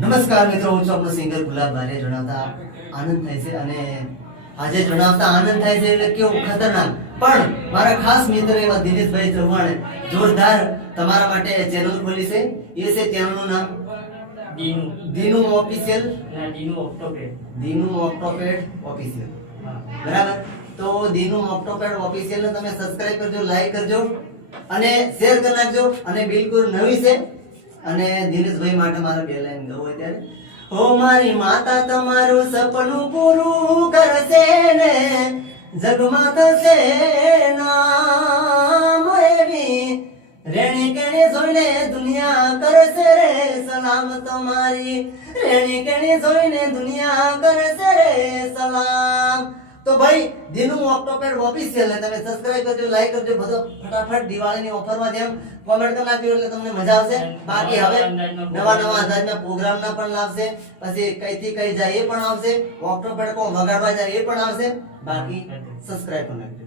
નમસ્કાર મિત્રો, હું છું આપણો સિંગર ગુલાબ બારે. જણાવતા આનંદ થાય છે અને આજે જણાવતા આનંદ થાય છે એટલે કેવું ખતરનાક, પણ મારા ખાસ મિત્ર એવા દિનેશભાઈ ચૌહાણે જોરદાર તમારા માટે ચેનલ ખોલી છે. એ છે ચેનલનું નામ દીનુ ઓફિશિયલ. દીનુ ઓક્ટોપેડ ઓફિશિયલ, બરાબર. તો દીનુ ઓક્ટોપેડ ઓફિશિયલ ને તમે સબસ્ક્રાઇબ કરજો, લાઈક કરજો અને શેર કરી નાખજો. અને બિલકુલ નવી છે. અને દિનેશભાઈ માટે મારે બે લાઈન ગાવું અત્યારે. ઓ મારી માતા તમારું સપનું પૂરું કરશે ને, જગમાં થશે નામ એવી, રેણી કેણી જોઈને દુનિયા કરશે રે સલામ તમારી, રેણી કેણી જોઈને દુનિયા કરશે રે સલામ. તો ભાઈ દીનુ ઓક્ટોપેડ ઓફિશિયલ ને તમે સબસ્ક્રાઇબ કરજો, લાઈક કરજો, બધો ફટાફટ દિવાળીની ઓફરમાં જેમ કોમેન્ટ કરી નાખજો એટલે તમને મજા આવશે. બાકી હવે નવા અંદાજના પ્રોગ્રામના પણ લાવશે, પછી કઈથી કઈ જાય એ પણ આવશે, ઓક્ટોપેડ કો વગાડવા જાય એ પણ આવશે. બાકી સબસ્ક્રાઇબ કરી નાખજો.